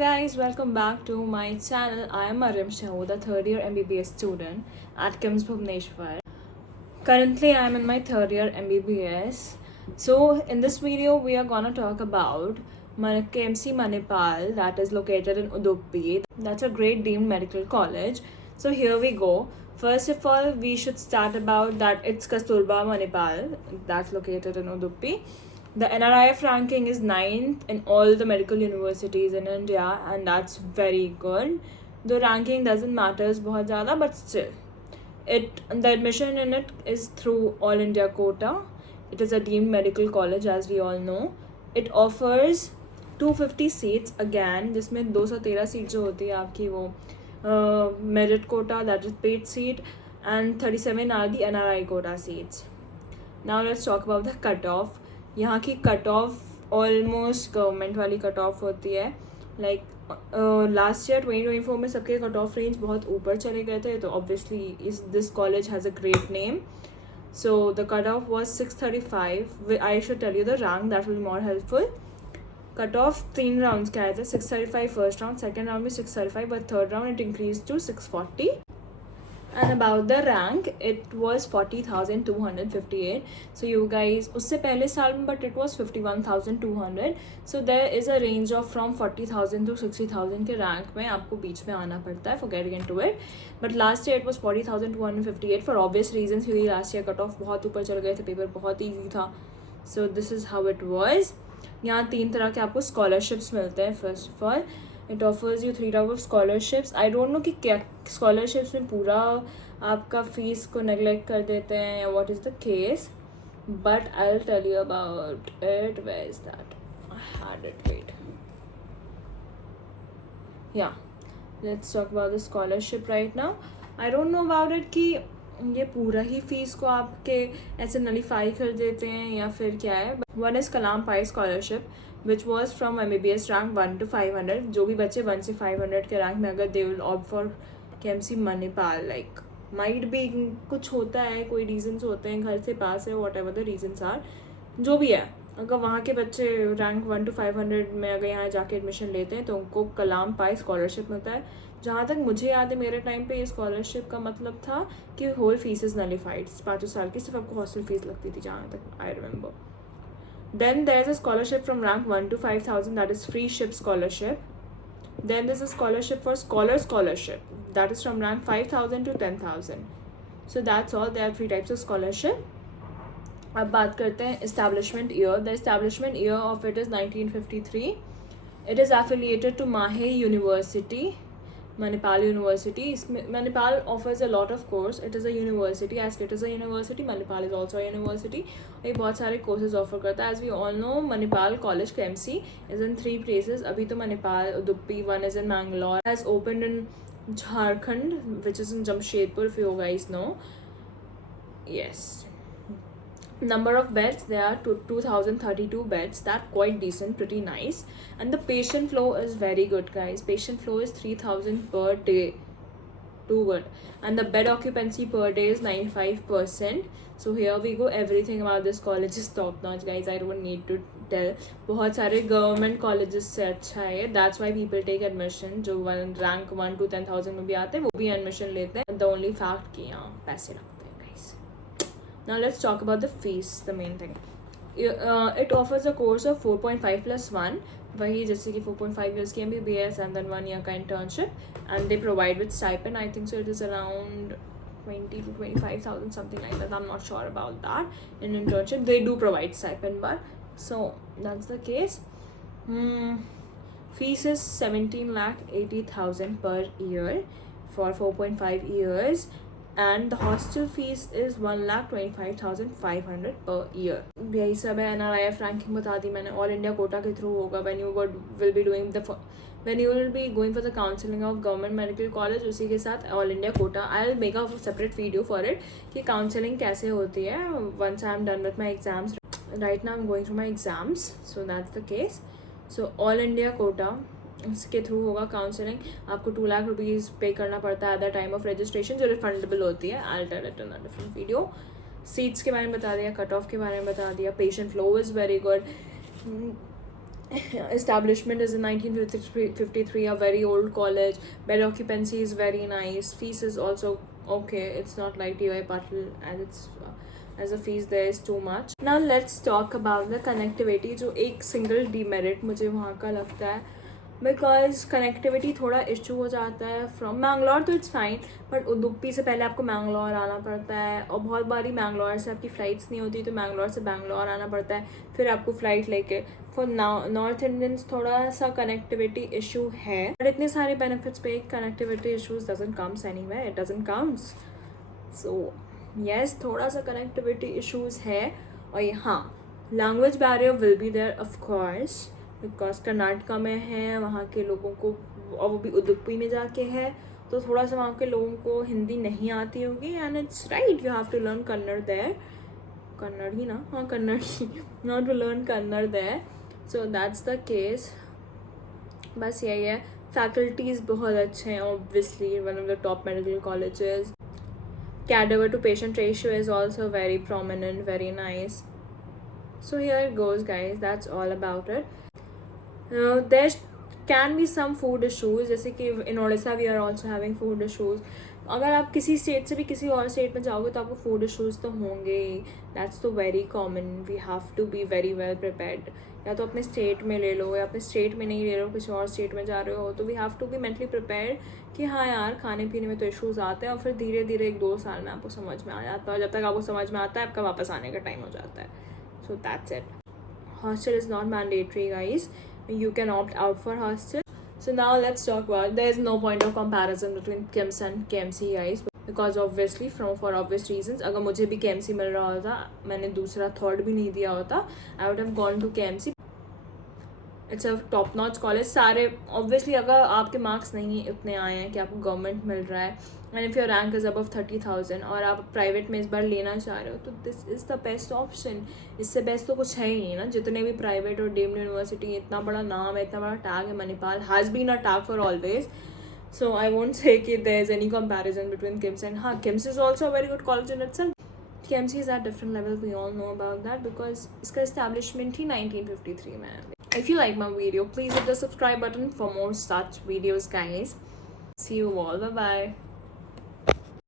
guys, welcome back to my channel. I am Mariam Shahu, the third year MBBS student at KIMS Bhubaneswar. Currently, I am in my third year MBBS. So, in this video, we are gonna talk about KMC Manipal, that is located in Udupi. That's a great deemed medical college. So, here we go. First of all, we should start about that it's Kasturba Manipal, that's located in Udupi. The NRIF ranking is 9th in all the medical universities in India, and that's very good. The ranking doesn't matter बहुत ज़्यादा, but still, the admission in it is through All India quota. It is a deemed medical college, as we all know. It offers 250 seats again, जिसमें 213 seat जो होती है आपकी वो merit quota, that is paid seat, and 37 are the NRI quota seats. Now let's talk about the cutoff. यहाँ की cut off almost government वाली cut off होती है. लाइक लास्ट ईयर 2024 में सबके कट ऑफ रेंज बहुत ऊपर चले गए थे, तो obviously this college has a great name. So the cut off was 635. I should tell you the rank, that will be more helpful. Cut off 3 rounds के आए थे. 635 फर्स्ट राउंड, सेकेंड राउंड में 635, but third round it increase to 640. And about the rank, it was 40,258. So you guys, उससे पहले साल में but it was 51,200. So there is a range of from 40,000 to 60,000 के rank में आपको बीच में आना पड़ता है for getting into it. But last year it was 40,258 for obvious reasons, क्योंकि last year cut off बहुत ऊपर चल गए थे, पेपर बहुत easy था. So this is how it was. यहाँ 3 तरह के आपको scholarships मिलते हैं. First of all, it offers you 3 type of scholarships. I don't know कि क्या scholarships में पूरा आपका फीस को neglect कर देते हैं या what is the case, but I'll tell you about it. Where is that? I had it. Wait. Yeah, let's talk about the scholarship right now. I don't know about it कि ये पूरा ही fees को आपके ऐसे nullify कर देते हैं या फिर क्या है. One is Kalam pi scholarship which was from MBBS rank 1 to 500. जो भी बच्चे 1 से 500 के रैंक में अगर they will opt for KMC Manipal, like might be कुछ होता है, कोई reasons होते हैं, घर से पास है, whatever the reasons are, जो भी है, अगर वहाँ के बच्चे रैंक 1 to 500 में अगर यहाँ जाके एडमिशन लेते हैं तो उनको कलाम पाई स्कॉलरशिप मिलता है. जहाँ तक मुझे याद है मेरे टाइम पे ये स्कॉलरशिप का मतलब था कि होल फीस इज़ नलीफाइड. 5 साल की सिर्फ आपको हॉस्टल फीस लगती थी, जहाँ तक I remember. Then there's a scholarship from rank 1 to 5,000, that is free ship scholarship. Then there's a scholarship for scholarship, that is from rank 5,000 to 10,000. So that's all. There are 3 types of scholarship. अब बात करते हैं establishment year. The establishment year of it is 1953. It is affiliated to Mahe University, Manipal University. Manipal offers a lot of course. It is a university. As it is a university, Manipal is also a university. ये बहुत सारे courses offer करता है. As we all know, Manipal College KMC is in 3 places. अभी तो Manipal Udupi, one is in Mangalore, has opened in Jharkhand, which is in Jamshedpur, if you guys know. Yes. Number of beds, there are 2,032 beds. That quite decent, pretty nice. And the patient flow is very good, guys. Patient flow is 3,000 per day. Too good. And the bed occupancy per day is 95%. So here we go. Everything about this college is top notch, guys. I don't need to tell. बहुत सारे government colleges से अच्छा है. That's why people take admission. जो rank 1 to 10,000 में भी आते हैं वो भी admission लेते हैं. The only fact कि यहाँ पैसे लगते हैं. Now let's talk about the fees, the main thing. It offers a course of 4.5 plus 1, वही जैसे कि 4.5 years की MBBS and then 1 year का internship, and they provide with stipend. I think so it is around 20 to 25,000, something like that. I'm not sure about that. In internship they do provide stipend, but so that's the case. Fees is 17,80,000 per year for 4.5 years. And the hostel fees is 1,25,500 per year. यही सब है. NRIF ranking बता दी मैंने. All India quota के through होगा. When you will be going for the counseling of government medical college, उसी के साथ All India quota. I'll make a separate video for it कि counseling कैसे होती है. Once I'm done with my exams. Right now I'm going through my exams, so that's the case. So All India quota, इसके through होगा counselling. आपको 2 lakh rupees पे करना पड़ता है at the time of registration, जो रिफंडेबल होती है. I tell it in a different video. Seats के बारे में बता दिया, कट ऑफ के बारे में बता दिया. Patient flow is very good. establishment is in 1953, a very old college. Bed occupancy is very nice. Fees is also okay. It's not like TY Patil and it's as a fees there is too much. Now let's talk about the connectivity, जो एक single demerit मुझे वहाँ का लगता है, because connectivity थोड़ा issue हो जाता है फ्रॉम मैंगलोर तो इट्स फाइन, बट उडुपी से पहले आपको मैंगलोर आना पड़ता है, और बहुत बारी मैंगलोर से आपकी फ़्लाइट्स नहीं होती तो मैंगलोर से बैंगलोर आना पड़ता है, फिर आपको फ़्लाइट लेके। फॉर नॉर्थ इंडियंस थोड़ा सा कनेक्टिविटी इशू है, बट इतने सारे बेनिफिट्स पे connectivity issues doesn't comes anywhere, it doesn't comes. So yes, थोड़ा सा कनेक्टिविटी इशूज़ है। और हाँ, language barrier will be there of course, because Karnataka में है, वहाँ के लोगों को, और वो भी उडुपी में जाके है, तो थोड़ा सा वहाँ के लोगों को हिंदी नहीं आती होगी, and it's right, you have to learn Kannada there, Kannada ही ना, हाँ कन्नड़ ही, not to learn Kannada there, so that's the case. बस यही है, फैकल्टीज़ बहुत अच्छे हैं, obviously one of the top medical colleges. Cadaver to patient ratio is also very prominent, very nice. So here it goes, guys, that's all about it. There can be some food issues, जैसे कि in Odisha we are also having food issues. अगर आप किसी state से भी किसी और state में जाओगे तो आपको फूड इशूज़ तो होंगे ही, दैट्स तो very common, we have to be very well prepared. या तो अपने स्टेट में ले लो, या अपने स्टेट में नहीं ले लो, किसी और स्टेट में जा रहे हो, तो we have to be mentally prepared कि हाँ यार, खाने पीने में तो इशूज़ आते हैं, और फिर धीरे धीरे 1-2 साल में आपको समझ में आ जाता है, और जब तक आपको समझ में आता है आपका वापस आने का टाइम हो जाता है। So that's it. Hostel is not mandatory guys, you can opt out for hostel. So now let's talk about, there is no point of comparison between KIMS and KMC guys, because obviously for obvious reasons, अगर मुझे भी KMC मिल रहा होता, मैंने दूसरा third भी नहीं दिया होता, I would have gone to KMC. It's a top notch college. सारे ऑब्वियसली अगर आपके मार्क्स नहीं उतने आए हैं कि आपको गवर्नमेंट मिल रहा है, and if your rank is above 30,000 और आप प्राइवेट में इस बार लेना चाह रहे हो, तो this is the best option. इससे बेस्ट तो कुछ है ही नहीं ना। जितने भी प्राइवेट और डीम्ड यूनिवर्सिटी, इतना बड़ा नाम है, इतना बड़ा टैग है, Manipal has been a tag for always, so I won't say कि there is any comparison between KIMS and, हाँ KIMS is also a very good college in itself. KMC is at different level, we all know about that, because इसका establishment ही 1953 में है। If you like my video, please hit the subscribe button for more such videos, guys. See you all, bye bye.